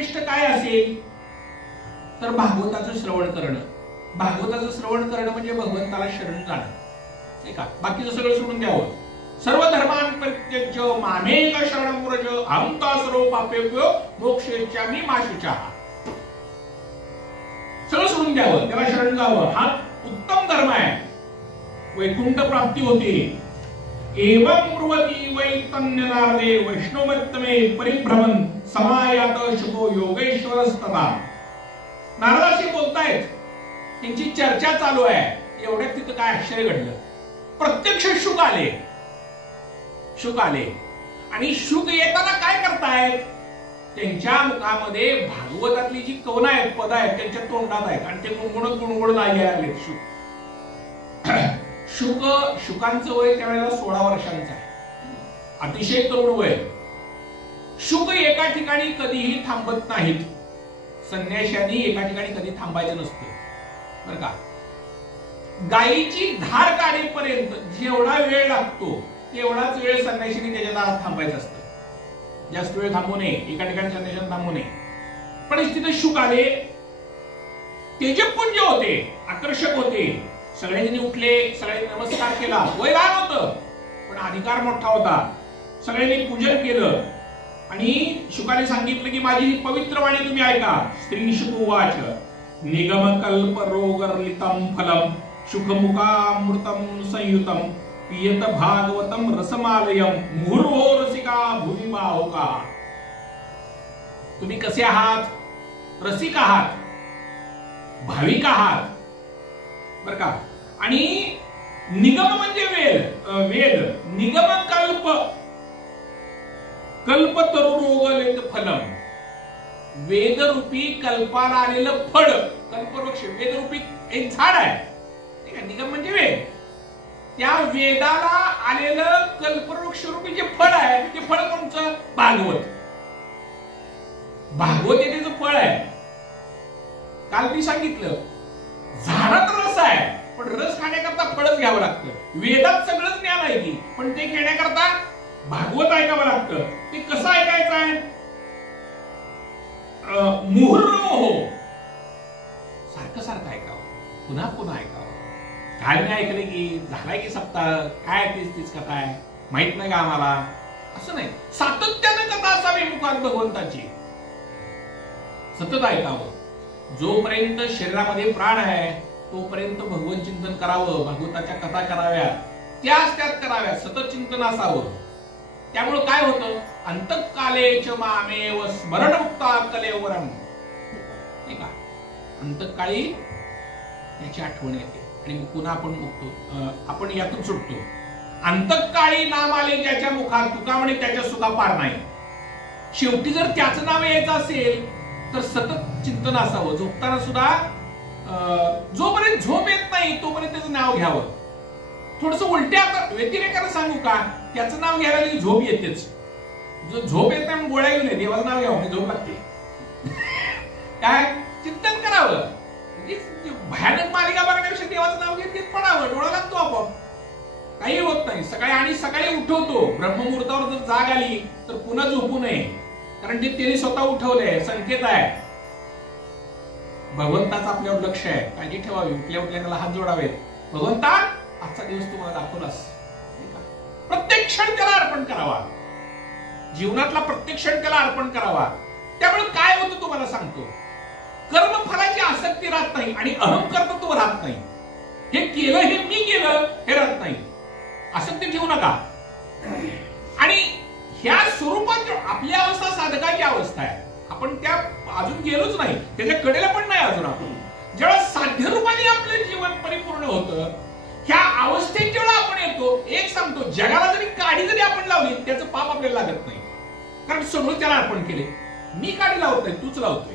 श्रेष्ठ काय असेल तर भागवताचं श्रवण करणं. भागवताचं श्रवण करणं म्हणजे भगवंताला शरण जाणं, नाही का? बाकीचं सगळं सोडून द्यावं. सर्व धर्मान परित्यज्य मामेक शरणं व्रज अहं त्वा सर्व पापेभ्यो मोक्षयिष्यामि मा शुचः. सगळं सोडून द्यावं, त्याला शरण जावं. हा उत्तम धर्म आहे. वैकुंठ प्राप्ती होते. एवं ब्रुवती वैतन्यनारदे वैष्णवोत्तमे परिभ्रमण समायात शुभो योगेश्वरस्तथा. नारदाशी बोलतायत, त्यांची चर्चा चालू आहे. एवढ्यात तिथं काय आश्चर्य घडलं. प्रत्यक्ष शुक आले. शुक आले आणि शुक येताना काय करतायत, त्यांच्या मुखामध्ये भागवतातली जी कवनं आहेत, पद आहेत, त्यांच्या तोंडात आहेत आणि ते गुणगुणत गुणगुणत आले शुक. शुकांचं वय त्यावेळेला 16 वर्षांचं आहे. अतिशय तरुण वय. शुक एका ठिकाणी कधीही थांबत नाहीत. संन्याशांनी एका ठिकाणी कधी थांबायचं नसतं, बरं का? गायीची धार काढेपर्यंत जेवढा वेळ लागतो तेवढाच वेळ संन्याशीने त्याच्या दारात थांबायचं असतं. जास्त वेळ थांबू नये, एका ठिकाणी संन्याशाने थांबू नये. पण तिथे शुक आले. तेजपुंज होते, आकर्षक होते. सगळ्यांनी उठले, सगळ्यांनी नमस्कार केला. वय लहान होतं पण अधिकार मोठा होता. सगळ्यांनी पूजन केलं आणि शुकाने सांगितलं की माझी ही पवित्र वाणी तुम्ही ऐका. स्त्री शुक उवाच निगम कल्प रोगर्लितम फलम शुकमुखामृतम संयुतम पियत भागवतम रसमालयम मुहुर्हो रसिका भुवि बाहुका. तुम्ही कसे आहात? रसिक आहात, भाविक आहात, बर का? आणि निगम म्हणजे वेद. निगम कल्प, कल्प तरु रोगलित फलम. वेदरूपी कल्पाला आलेलं फळ, कल्पवृक्ष वेदरूपी एक झाड आहे, ठीक आहे? निगम म्हणजे वेद. त्या वेदाला आलेलं कल्पवृक्ष रूपी जे फळ आहे ते फळ कोणचं? भागवत. भागवत हे त्याचं फळ आहे. काल मी सांगितलं झाडात रस आहे पण रस खाण्याकरता फळच घ्यावं लागतं. वेदात सगळंच ज्ञान आहे की, पण ते घेण्याकरता भागवत ऐकावं लागतं. ते कसं ऐकायचं आहे? मुहुर्हो, सारखं सारखं ऐकावं, पुन्हा पुन्हा ऐकावं. काय नाही ऐकले की झालाय की सप्ताह, काय तीच कथा आहे, माहित नाही का आम्हाला? असं नाही. सातत्याने कथा असावी मुखात भगवंताची. सतत ऐकावं. जोपर्यंत शरीरामध्ये प्राण आहे तोपर्यंत भगवंत चिंतन करावं, भागवताच्या कथा कराव्यात, त्यात कराव्यात, सतत चिंतन असावं. त्यामुळे काय होतं? अंतकाले च मामेव स्मरणमुक्ता कलेवरम. ठीक आहे? अंतकाळी त्याची आठवण येते आणि पुन्हा आपण यातून सुटतो. अंतकाळी नाम आले ज्याच्या मुखात तुका म्हणे त्याच्या सुद्धा पार नाही. शेवटी जर त्याचं नाव यायचं असेल तर सतत चिंतन असावं. झोपताना सुद्धा जोपर्यंत झोप येत नाही तोपर्यंत त्याचं नाव घ्यावं. थोडस उलट्या व्यतिरेकानं सांगू का, त्याचं नाव घ्यायला की झोप येतेच. झोप येत नाही गोळ्या घेऊन देवाचं नाव घ्यावं, झोप लागते. काय चिंतन करावं. भयानक मालिका बघण्यापेक्षा देवाचं नाव घेत घेत पडावं, डोळा लागतो आपोआप, काही होत नाही. सकाळी उठवतो. ब्रह्ममुहूर्तावर जर जाग आली तर पुन्हा झोपू नये, कारण ते त्याने स्वतः उठवलंय, संकेत आहे. भगवंताचं आपल्यावर लक्ष आहे, काळजी ठेवावी. उठल्या त्याला हात जोडावेत. भगवंता आजचा दिवस तुम्हाला दाखवलास, प्रत्येक क्षण त्याला अर्पण करावा. जीवनातला प्रत्येक क्षण त्याला अर्पण करावा. त्यामुळे काय होतं तुम्हाला सांगतो, कर्मफलाची आसक्ती राहत नाही आणि अहंकर्तृत्व राहत नाही. हे केलं, हे मी केलं, हे राहत नाही. आसक्ती ठेवू नका. आणि ह्या स्वरूपात आपली अवस्था साधकाची अवस्था आहे. आपण त्या अजून गेलोच नाही, त्याच्या कडेला पण नाही अजून. आपण जेव्हा साध्य रूपाने आपलं जीवन परिपूर्ण होतं, ह्या अवस्थेत जेव्हा आपण येतो, एक सांगतो, जगाला जरी काडी जरी आपण लावली त्याचं पाप आपल्याला लागत नाही, कारण सगळं त्याला अर्पण केले. मी काडी लावतोय, तूच लावतोय.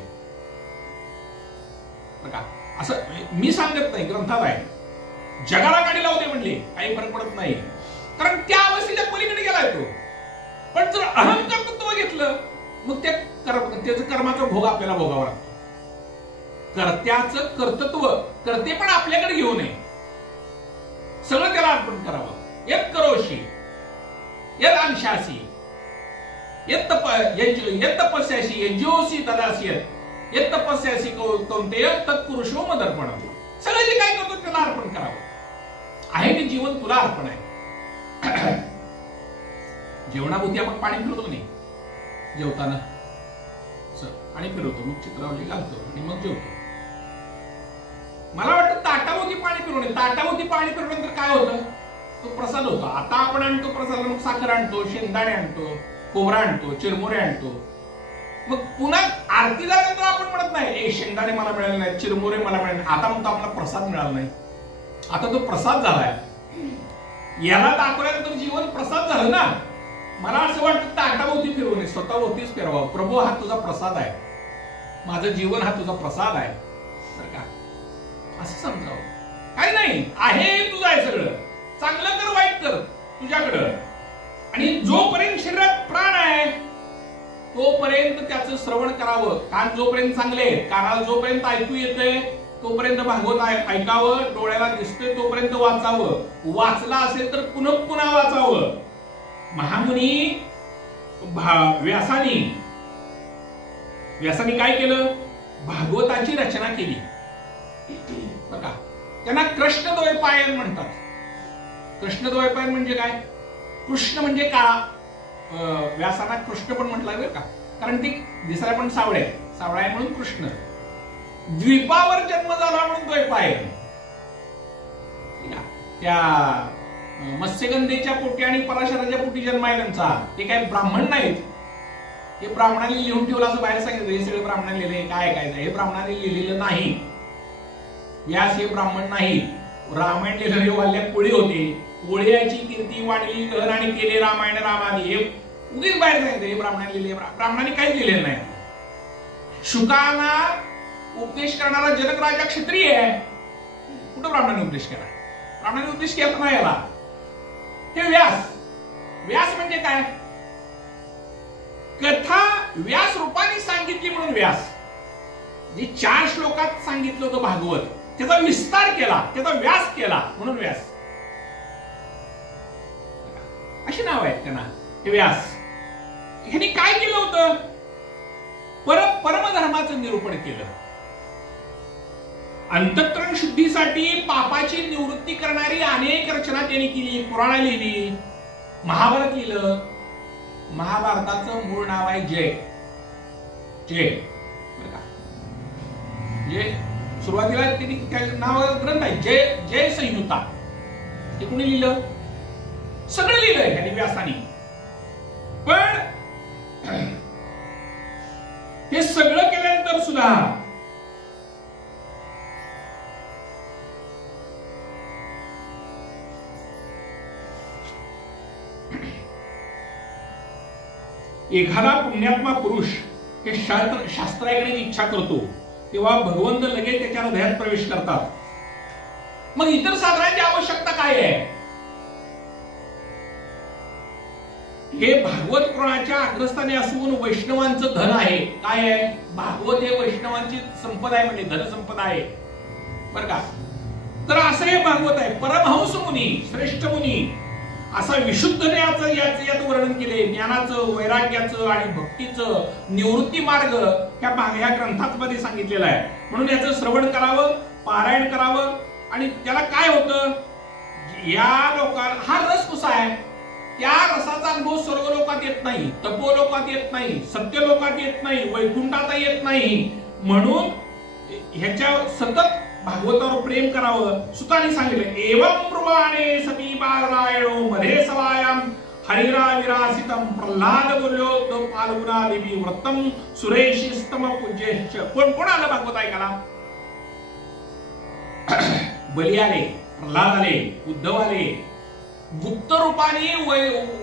असं मी सांगत नाही, ग्रंथात आहे. जगाला काडी लावते म्हणले काही फरक पडत नाही, कारण त्या अवस्थेच्या पलीकडे गेलाय तो. पण जर अहंकर्तृत्व घेतलं मग त्याचं कर्माचा भोग आपल्याला भोगावा लागतो. कर्त्याचं कर्तृत्व, कर्ते पण आपल्याकडे घेऊ नये, सगळं त्याला अर्पण करावं. यत् करोषि यद् अंशासि यत् तपस्यासी यज्ञोसी तदास्यत यत् तपस्यासी कौंतेय तत्पुरुषो मदर्पण. सगळं जे काय करतो त्याला अर्पण करावं. आहे ते जीवन तुला अर्पण आहे. जेवणाभोवती आपण पाणी फिरवतो नाही, जेवताना पाणी फिरवतो, मग चित्रावली घालतो आणि मग जेवतो. मला वाटतं ताटाभोवती पाणी फिरवणे, ताटाभोवती पाणी फिरवल्यानंतर काय होतं, तो प्रसाद होता. आता आपण आणतो प्रसाद, मग साखर आणतो, शेंगदाणे आणतो, खोबरा आणतो, चिरमुरे आणतो. मग पुन्हा आरती झाल्यानंतर आपण म्हणत नाही शेंगदाणे मला मिळाले नाही, चिरमुरे मला मिळाले नाही. आता म्हणतो आपला प्रसाद मिळाला नाही. आता तो प्रसाद झालाय. याला दाखवल्यानंतर जीवन प्रसाद झालं ना. मला असं वाटतं ताटाभोवती फिरवू नये, स्वतःभोवतीच फिरवा. प्रभू हा तुझा प्रसाद आहे, माझं जीवन हा तुझा प्रसाद आहे बरं का, असं समजावं. काही नाही, आहे तुझं आहे सगळं. चांगलं कर वाईट कर तुझ्याकडं. आणि जोपर्यंत शरीरात प्राण आहे तोपर्यंत त्याचं श्रवण करावं. कान जोपर्यंत चांगले आहेत, कानाला जोपर्यंत ऐकू येतंय तोपर्यंत भागवत ऐकावं. डोळ्याला दिसतंय तोपर्यंत वाचावं. वाचला असेल तर पुन्हा पुन्हा वाचावं. महामुनी व्यासानी काय केलं, भागवताची रचना केली बघा. त्यांना कृष्णद्वैपायन म्हणतात. कृष्णद्वैपायन म्हणजे काय, कृष्ण म्हणजे काळा. व्यासांना कृष्ण पण म्हटलं बरं का, कारण ती दिसायला पण सावळे आहे म्हणून कृष्ण. द्वीपावर जन्म झाला म्हणून द्वैपायन. त्या मत्स्यगंधेच्या पोटी आणि पराशराच्या पोटी जन्म आहे त्यांचा. ते काय ब्राह्मण नाहीत, हे ब्राह्मणाने लिहून ठेवलं असं बाहेर सांगितलं. हे सगळे ब्राह्मणाने लिहिले, काय काय हे ब्राह्मणाने लिहिलेलं नाही. व्यास हे ब्राह्मण नाही. रामायण लिहिलेले वाल्या कोळी होते. कोळ्याची कीर्ती वाढली घर आणि केले रामायण रामादी. हे उगीच बाहेर सांगितलं, हे ब्राह्मणाने लिहिले. ब्राह्मणाने काहीच लिहिलेलं नाही. शुकांना उपदेश करणारा जनक राजा क्षत्रिय आहे. कुठं ब्राह्मणाने उपदेश केला, ब्राह्मणाने उपदेश केला नाही याला. हे व्यास म्हणजे काय, कथा व्यास रूपाने सांगितली म्हणून व्यास. जे 4 श्लोकात सांगितलं होतं भागवत, त्याचा विस्तार केला, त्याचा व्यास केला म्हणून व्यास. अशी नाव आहेत त्यांना, हे व्यास. ह्यांनी काय केलं होतं, परमधर्माचं निरूपण केलं. अंतःकरण शुद्धीसाठी पापाची निवृत्ती करणारी अनेक रचना त्यांनी केली. पुराण लिहिली, महाभारत लिहिलं. महाभारताचं मूळ नाव आहे जय. सुरुवातीला त्यांनी नाव ग्रंथ आहे जय संहिता. हे कोणी लिहिलं, सगळं लिहिलंय ह्यांनी व्यासानी. पण हे सगळं केल्यानंतर सुद्धा एखादा पुण्यात्मा पुरुष हे शास्त्र ऐकण्याची इच्छा करतो तेव्हा भगवंत लगेच त्याच्या हृदयात प्रवेश करतात. मग इतर साधनांची आवश्यकता काय आहे. हे भागवत पुराणाच्या अग्रस्थानी असून वैष्णवांचं धन आहे. काय आहे, भागवत हे वैष्णवांची संपदा आहे, म्हणजे धनसंपदा आहे बरं का. तर असं हे भागवत आहे. परमहंस मुनी, श्रेष्ठ मुनी असा विशुद्ध यात वर्णन केले. ज्ञानाचं, वैराग्याचं आणि भक्तीचं निवृत्ती मार्ग ह्या ग्रंथांमध्ये सांगितलेला आहे. म्हणून याचं श्रवण करावं, पारायण करावं. आणि त्याला काय होतं, या लोकांना हा रस कसा आहे, त्या रसाचा अनुभव स्वर्ग लोकात येत नाही, तपो लोकात येत नाही, सत्य लोकात येत नाही, वैकुंठात येत नाही. म्हणून ह्याच्या सतत भागवतावर प्रेम करावं. सुताने सांगितलं, एवं ब्रुवाणे सती बालरायणो मध्ये सवायाम हरिरा विरासितम प्रल्हाद बोल्यो पालगुना देवी व्रतम सुरेशिस्तम पूज्यश्च. कोण आलं भागवत ऐकायला, बली आले, प्रल्हाद आले, उद्धव आले. गुप्त रूपाने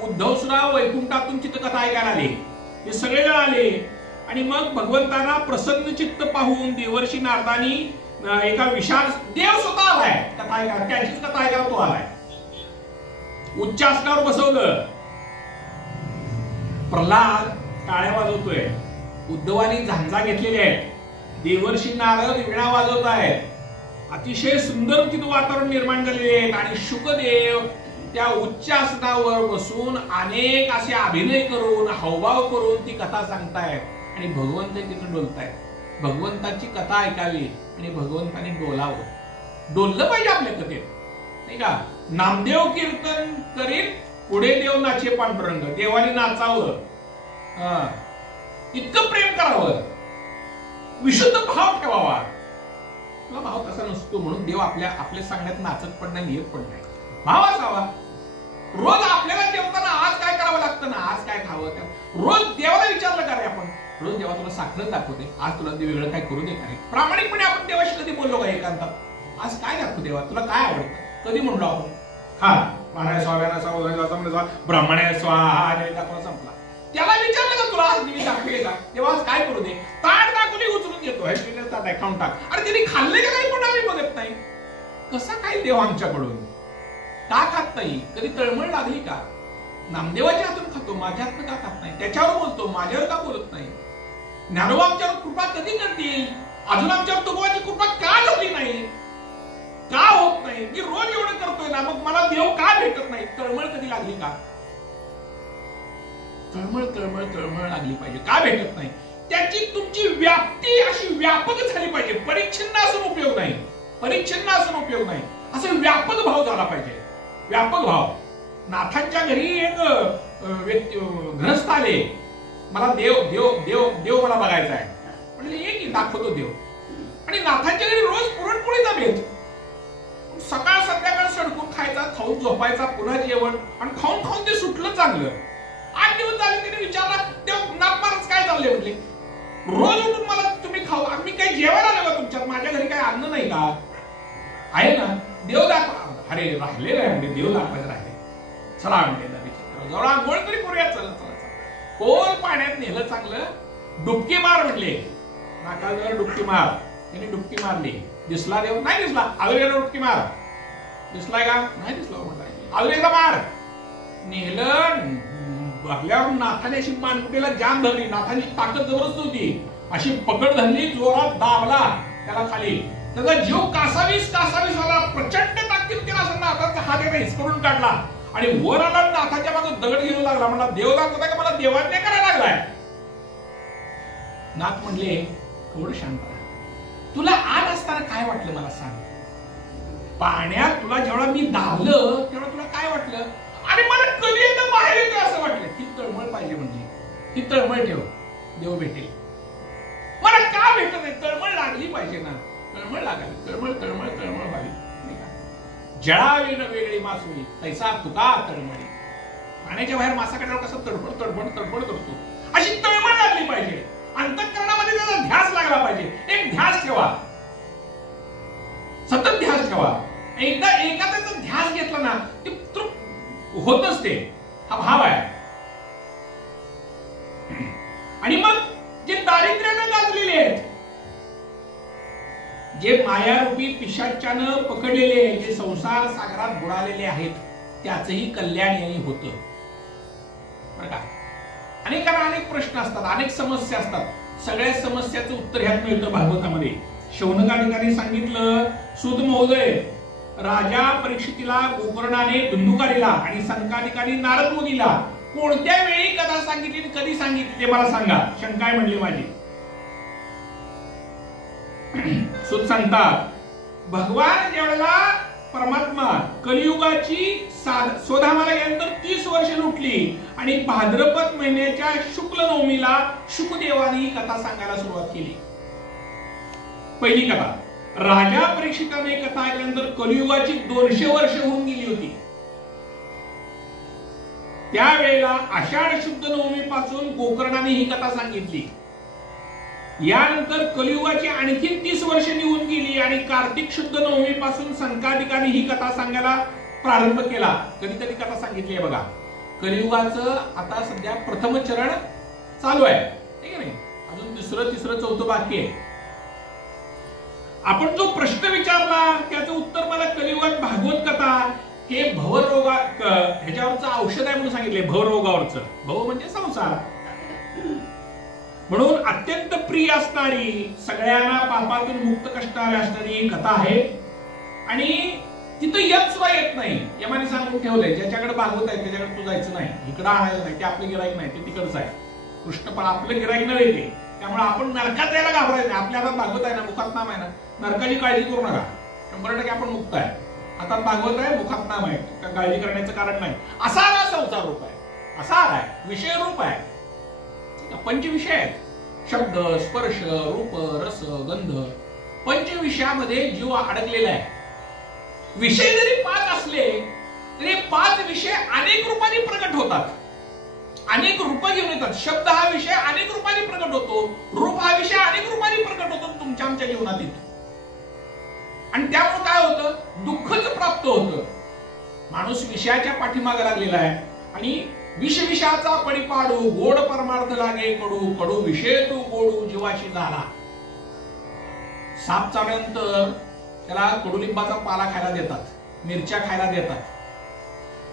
उद्धव सुद्धा वैकुंठातून चित्तकथा ऐकायला आले. हे सगळे जण आले. आणि मग भगवंतांना प्रसन्न चित्त पाहून देवर्षी नारदानी एका विशाल देव स्वतः आलाय कथा ऐकायला, त्याचीच कथा ऐकायला तो आलाय. उच्च आसनावर बसवलं. प्रल्हाद टाळ्या वाजवतोय, उद्धवानी झांजा घेतलेले आहेत, देवर्षी नारद वीणा वाजवत आहेत. अतिशय सुंदर तिथं वातावरण निर्माण झालेले आहेत. आणि शुकदेव त्या उच्च आसनावर बसून अनेक असे अभिनय करून हावभाव करून ती कथा सांगतायत आणि भगवंत तिथे डोलतायत. भगवंताची कथा ऐकावी आणि भगवंताने डोलावं. डोललं पाहिजे आपल्या कथेत, नाही का? नामदेव कीर्तन करील पुढे देव नाचे पांडुरंग, देवाने नाचावं, इतकं प्रेम करावं, विशुद्ध भाव ठेवावा. तुला भाव तसा नसतो म्हणून देव आपल्या सांगण्यात नाचत पण नाही, येत पण नाही. भाव असावा. रोज आपल्याला जेवताना आज काय करावं लागतं ना, आज काय खावं, रोज देवाला विचारलं का रे आपण? रोज देवा तुला साखरच दाखवते, आज तुला ते वेगळं काय करू दे का रे? प्रामाणिकपणे आपण देवाशी कधी बोललो का एकांतात? आज काय दाखवू देवा, तुला काय आवडतं? कधी म्हणलो आपण? हा महाराज स्वाम्याना ब्राह्मण स्वाहा दाखवा संपला. त्याला विचारलं का तुला आज दिवी दाखवले का? तेव्हा आज काय करू दे? ताट दाखवली उचलून घेतो, ताट खाऊन टाक. अरे तिने खाल्ले का काही पण आम्ही बघत नाही. कसा काय देव आमच्याकडून का खात नाही? कधी तळमळ लागली का? नामदेवाच्या हातून खातो, माझ्या हातून का खात नाही? त्याच्यावर बोलतो, माझ्यावर का बोलत नाही? ज्ञानोबा आमच्यावर कृपा कधी करतील? अजून आमच्यावर तुकोबाची कृपा का झाली नाही? का होत नाही? मी रोज एवढं करतोय ना, मग मला देव का भेटत नाही? तळमळ कधी लागली का? तळमळ तळमळ तळमळ लागली पाहिजे. का भेटत नाही? त्याची तुमची व्याप्ती अशी व्यापक झाली पाहिजे. परिच्छिन्न असून उपयोग नाही, परिच्छिन्न असून उपयोग नाही. असं व्यापक भाव झाला पाहिजे, व्यापक भाव. नाथांच्या घरी एक व्यक्ती ग्रहस्थ आले, मला देव देव देव देव मला बघायचा आहे. म्हणजे एक दाखवतो देव. आणि नाथांच्या घरी रोज पुरणपोळीचा बेत, सकाळ संध्याकाळ सडकून खायचा, खाऊन झोपायचा, पुन्हा जेवण, आणि खाऊन खाऊन ते सुटलं चांगलं. 8 दिवस झाले. त्याने विचारला, देव नाथ महाराज काय चालले? म्हटले रोज उठून मला तुम्ही खाऊ, आम्ही काही जेवायला आलो का तुमच्यात? माझ्या घरी काय अन्न नाही का? आहे ना, देव दाखवा. अरे राहिले नाही म्हणजे देव दाखवायचं राहिले. चला म्हणते नदीच्या जवळ आंघोळ तरी करूया, चला चला चला. खोल पाण्यात नेलं चांगलं, डुबकी मार म्हटले. नाकाजवळ डुबकी मार. त्याने डुबकी मारली. दिसला देव? नाही दिसला. अजून डुबकी मार. दिसलाय का? नाही दिसला. म्हटलं अजून एकदा मार. नेलं. भरल्यावर नाथाने अशी मानकुटीला जाम धरली. नाथाची ताकद जबरदस्त होती. अशी पकड धरली, जोरात दाबला त्याला खाली. त्याचा जीव कासावीस वाला, प्रचंड ताकद केला असं नाथाचा हात एकदा हिसकरून काढला आणि वर आला. नाथाच्या मागे दगड घेऊ लागला. म्हणला देव दाखवताय का मला? देवाज्ञा करायला लागलाय. नाथ म्हणले थोडं शांत राहा. तुला आत असताना काय वाटलं मला सांग? पाण्यात तुला जेव्हा मी दाबलं तेव्हा तुला काय वाटलं? आणि मला कधी एकदा बाहेर येतो असं वाटलं. ही तळमळ पाहिजे, म्हणजे ही तळमळ ठेव, देव भेटेल. मला का भेटत नाही? तळमळ लागली पाहिजे ना, तळमळ लागावी. तळमळ तळमळ तळमळ व्हावी. जळावी न वेगळी मासोळी, तैसा तुका तळमळी. पाण्याच्या बाहेर मासा काढल्यावर कसं तडफड तडफड तडफड करतो, अशी तळमळ लागली पाहिजे. अंतःकरणामध्ये त्याचा ध्यास लागला पाहिजे. एक ध्यास ठेवा, सतत ध्यास ठेवा. एकदा एखाद्याचा ध्यास घेतला ना, ते होतच. ते हा भाव आहे. आणि मग जे दारिद्र्यानं गाजलेले आहेत, जे मायारूपी पिशाच्यानं पकडलेले, जे संसार सागरात बुडालेले आहेत, त्याचंही कल्याण यांनी होतं. बरं का? अनेकांना अनेक प्रश्न असतात, अनेक समस्या असतात. सगळ्या समस्याचं उत्तर ह्यात मिळतं भागवतामध्ये. शौनकाधिकाने सांगितलं, सूत महोदय, राजा परीक्षितीला गोकर्णाने धुंदुकारीला आणि संकाधिकाने नारद मुनीला कोणत्या वेळी कथा सांगितली, कधी सांगितली ते मला सांगा. शंका आहे म्हणली माझी. सूत सांगतात, भगवान ज्यावेळेला परमात्मा कलियुगाची शोधामाला गेल्यानंतर 30 वर्ष लुटली आणि भाद्रपद महिन्याच्या शुक्ल नवमीला शुकदेवाने ही कथा सांगायला सुरुवात केली. पहिली कथा. राजा परीक्षिताने कथा ऐकल्यानंतर कलियुगाची 200 वर्ष होऊन गेली होती. त्यावेळेला आषाढ शुद्ध नवमी पासून गोकर्णाने ही कथा सांगितली. यानंतर कलियुगाची आणखी 30 वर्ष निघून गेली आणि कार्तिक शुद्ध नवमी पासून संकाधिकाने ही कथा सांगायला प्रारंभ केला. कधी कधी कथा सांगितली आहे बघा. कलियुगाचं आता सध्या प्रथम चरण चालू आहे, ठीक आहे. अजून दुसरं तिसरं चौथं बाकी आहे. आपण जो प्रश्न विचारला त्याचं उत्तर मला कलियुगात भागवत कथा हे भवरोगा ह्याच्यावरचं औषध आहे म्हणून सांगितले. भवरोगावरचं, भव म्हणजे संसार, म्हणून अत्यंत प्रिय असणारी, सगळ्यांना पापातून मुक्त करणारी असणारी कथा आहे. आणि तिथं यम सुद्धा येत नाही. यमाने सांगून ठेवलंय ज्याच्याकडे भागवत आहे त्याच्याकडे तू जायचं नाही, इकडं आणायचं नाही, ते आपलं गिराईक नाही, ते तिकडचं आहे. कृष्ण पण आपलं गिराईक नव्हे ते. त्यामुळे आपण नरकात यायला घाबरायचं नाही. आपल्या हातात भागवत आहे ना, मुखात नाम आहे ना, नरकाची काळजी करू नका. 100% आपण मुक्त आहे. हातात भागवत आहे, मुखात नाम आहे, काळजी करण्याचं कारण नाही. असा हा संसार रूप आहे, असा आहे विषय रूप आहे. पंचविषय आहेत, शब्द स्पर्श रूप रस गंध. पंचविषयामध्ये जीव अडकलेला आहे. विषय जरी 5 असले तरी 5 विषय अनेक रूपाने प्रकट होतात, अनेक रूप घेऊन येतात. शब्द हा विषय अनेक रूपाने प्रकट होतो, रूप हा विषय अनेक रूपाने प्रकट होतो तुमच्या आमच्या जीवनात येतो. आणि त्यामुळे काय होतं, दुःखच प्राप्त होतं. माणूस विषयाच्या पाठीमागे लागलेला आहे. आणि विषाचा पडिपाडू गोड परमार्थ लागे कडू, कडू विषय तू गोडू जीवाशी झाला. साप चावल्यानंतर त्याला कडुलिंबाचा पाला खायला देतात, मिरच्या खायला देतात.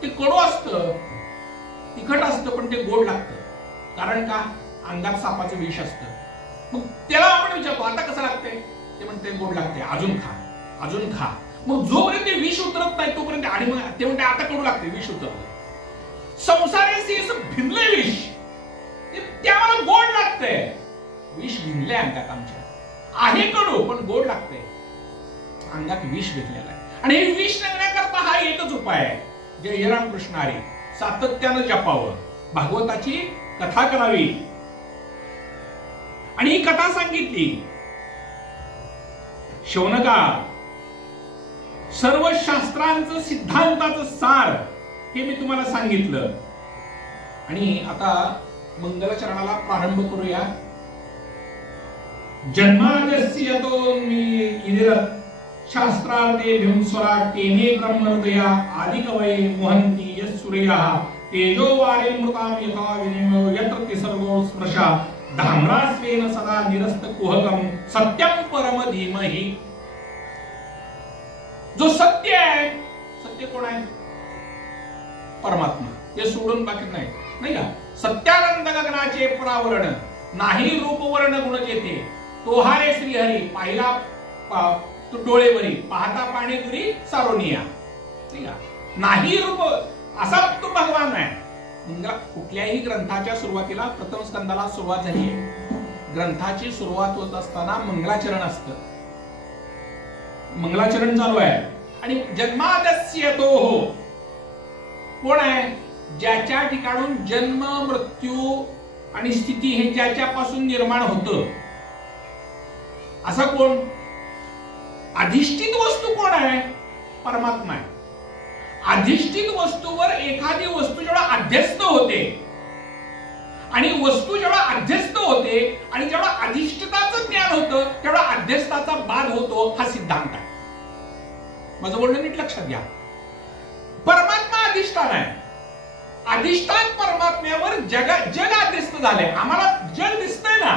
ते कडू असतं, तिखट असतं, पण ते गोड लागतं. कारण का, अंगात सापाचं विष असतं. मग त्याला आपण विचारतो आता कसं लागतंय, ते म्हणते गोड लागते, अजून खा अजून खा. मग जोपर्यंत ते विष उतरत नाही तोपर्यंत, आणि मग ते म्हणते आता कडू लागते, विष उतरलं. संसाराशी असं भिनलंय विष, ते आम्हाला गोड लागतंय. विष भिनलंय अंगात आमच्या, आहे कडू पण गोड लागतंय. अंगात विष भिनलेलं आहे. आणि हे विष निघण्याकरता हा एकच उपाय आहे, जय रामकृष्ण हरी. सातत्यानं जपावं, भागवताची कथा करावी. आणि ही कथा सांगितली शौनका, सर्व शास्त्रांचं सिद्धांताचं सार हे मी तुम्हाला सांगितलं. आणि आता मंगलचरणाला प्रारंभ करूया. जन्माद्यस्य यतो इदिरत् शास्त्रार्थे भिंस्वरा तेने ब्रह्महृदया आदिकवये मोहन्ति यस्सूर्याः तेजोवारिमृतां यथा विनिमयो यत्र तिसर्गो स्पृशा धाम्रास्वेन सदा निरस्त कुहकं सत्यं परम धीमहि. जो सत्य आहे, सत्य कोण आहे, परमात्मा. ते सोडून बाकी नाही का. सत्यानंद गगनाचे परावरण नाही रूप वर्ण गुण जेथे, तो हारे श्रीहरी पाहिला डोळेवरी पाहता पाणी दुरी सारोनिया. नाही रूप असा तो भगवान आहे. कुठल्याही ग्रंथाच्या सुरुवातीला प्रथम स्कंदाला सुरुवात झाली आहे. ग्रंथाची सुरुवात होत असताना मंगलाचरण असतं, मंगलाचरण चालू आहे. आणि जन्माद्यस्य यतोः कोण आहे, ज्याच्या ठिकाणून जन्म मृत्यू आणि स्थिती हे ज्याच्यापासून निर्माण होतं, असा कोण, अधिष्ठित वस्तू कोण आहे, परमात्मा आहे. अधिष्ठित वस्तूवर एखादी वस्तू जेव्हा अध्यस्त होते, आणि वस्तू जेव्हा अध्यस्त होते आणि जेव्हा अधिष्ठिताचं ज्ञान होतं तेव्हा अध्यस्थाचा बाध होतो, हा सिद्धांत आहे. माझं बोलणं नीट लक्षात घ्या. परमात्मा अधिष्ठान आहे. अधिष्ठान परमात्म्यावर जग अध्यस्त झाले. आम्हाला जग दिसतंय ना,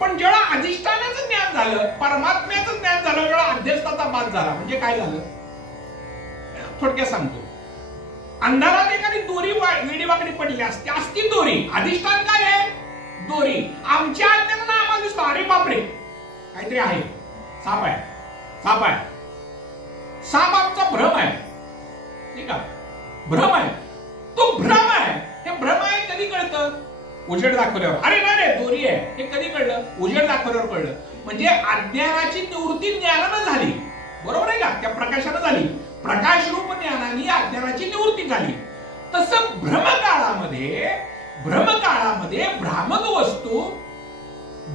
पण जेव्हा अधिष्ठानाचं ज्ञान झालं, परमात्म्याचं ज्ञान झालं, जेव्हा अध्यस्थाचा बाध झाला, म्हणजे काय झालं थोडक्यात सांगतो. अंधारात एखादी दोरी वेडी वाकडी पडली असते, असती दोरी. अधिष्ठान काय आहे, दोरी. आमच्या अज्ञानानं आम्हाला दिसतो अरे बापरे काहीतरी आहे, साप आहे, साप आहे. साप आमचा भ्रम आहे, ठीक आहे, भ्रम आहे. तो भ्रम आहे. हे भ्रम आहे कधी कळतं, उजेड दाखवल्यावर. अरे नाही रे दोरी आहे, हे कधी कळलं, उजेड दाखवल्यावर कळलं. म्हणजे अज्ञानाची निवृत्ती ज्ञानानं झाली, बरोबर आहे का, त्या प्रकाशानं झाली. प्रकाश रूप ज्ञानाने अज्ञानाची निवृत्ती झाली. तसं भ्रमकाळामध्ये भ्रामक वस्तू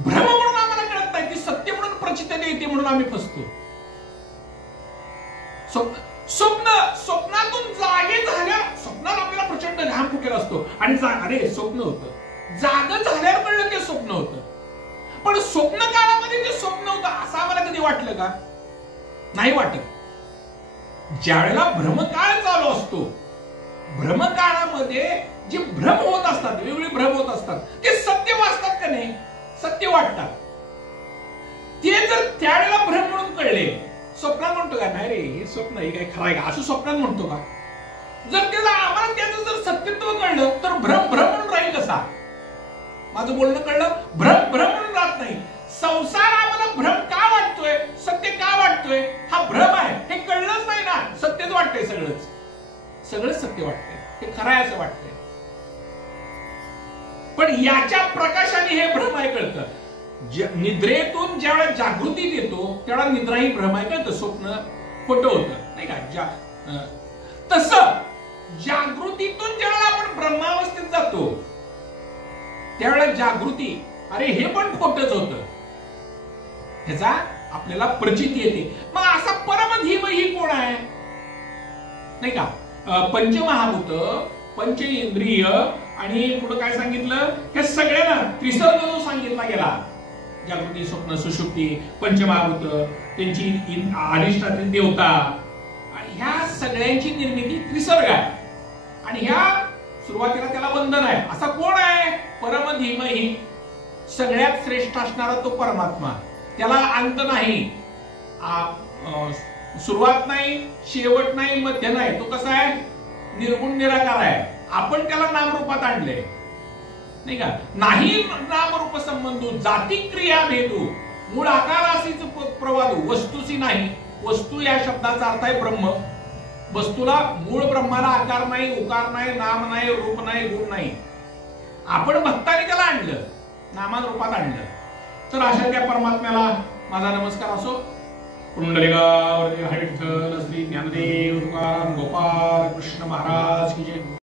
भ्रम म्हणून आम्हाला कळत नाही, ती सत्य म्हणून प्रचितीने येते म्हणून आम्ही फसतो. स्वप्नातून जागे झाल्या, स्वप्नात आपल्याला प्रचंड घाम फुटलेला असतो आणि अरे स्वप्न होतं, जाग झाल्यावर कळलं ते स्वप्न होतं. पण स्वप्न काळामध्ये ते स्वप्न होतं असं आम्हाला कधी वाटलं का, नाही वाटत. ज्यावेळेला भ्रमकाळ चालू असतो, भ्रमकाळामध्ये जे भ्रम होत असतात, वेगवेगळे भ्रम होत असतात, ते सत्य वाटतात का नाही, सत्य वाटतात. ते जर त्यावेळेला भ्रम म्हणून कळले, स्वप्नात म्हणतो का नाही रे हे स्वप्न आहे काय खरं आहे का, असं स्वप्नात म्हणतो का. जर त्याला आम्हाला त्याचं जर सत्यत्व कळलं तर भ्रम म्हणून राहील कसा. माझं बोलणं कळलं, भ्रम म्हणून राहत नाही. संसार आम्हाला भ्रम का वाटतोय, सत्य का वाटतोय, हा भ्रम आहे, हे कळलंच नाही वाटतंय सगळंच सत्य वाटतंय, हे खरं आहे असं वाटतंय. पण याच्या प्रकाशाने हे भ्रम आहे कळतं. निद्रेतून ज्यावेळेला जागृतीत येतो त्यावेळेला निद्रा ही भ्रम आहे कळतं, स्वप्न खोटं होतं नाही का. तसं जागृतीतून ज्यावेळेला आपण ब्रह्मावस्थेत जातो त्यावेळेला जागृती अरे हे पण खोटच होतं ह्याचा आपल्याला प्रचिती येते. मग असा परमधीमही कोण आहे नाही का. पंचमहाभूत, पंच इंद्रिय आणि पुढे काय सांगितलं, हे सगळ्यांना त्रिसर्ग जो सांगितला गेला, जागृती, स्वप्न, सुषुप्ती, पंचमहाभूत, त्यांची अधिष्ठात्री देवता, आणि ह्या सगळ्यांची निर्मिती त्रिसर्ग आहे. आणि ह्या सुरुवातीला त्याला बंधन आहे. असा कोण आहे, परमधीमही, सगळ्यात श्रेष्ठ असणारा तो परमात्मा, त्याला अंत नाही, सुरुवात नाही, शेवट नाही, मध्य नाही. तो कसा आहे, निर्गुण निराकार आहे. आपण त्याला नामरूपात आणले नाही का. नाही नामरूप संबंध जाती क्रिया भेदू मूळ आकारासीच प्रवादू वस्तूसी नाही. वस्तू या शब्दाचा अर्थ आहे ब्रह्म. वस्तूला मूळ ब्रह्माला आकार नाही, उकार नाही, नाम नाही, रूप नाही, गुण नाही. आपण भक्ताने त्याला आणलं, नामारूपात आणलं. तर अशा त्या परमात्म्याला माझा नमस्कार असो. पुंडलिकावरती हरी विठ्ठल श्री ज्ञानदेव तुकाराम गोपाळ कृष्ण महाराज की जय.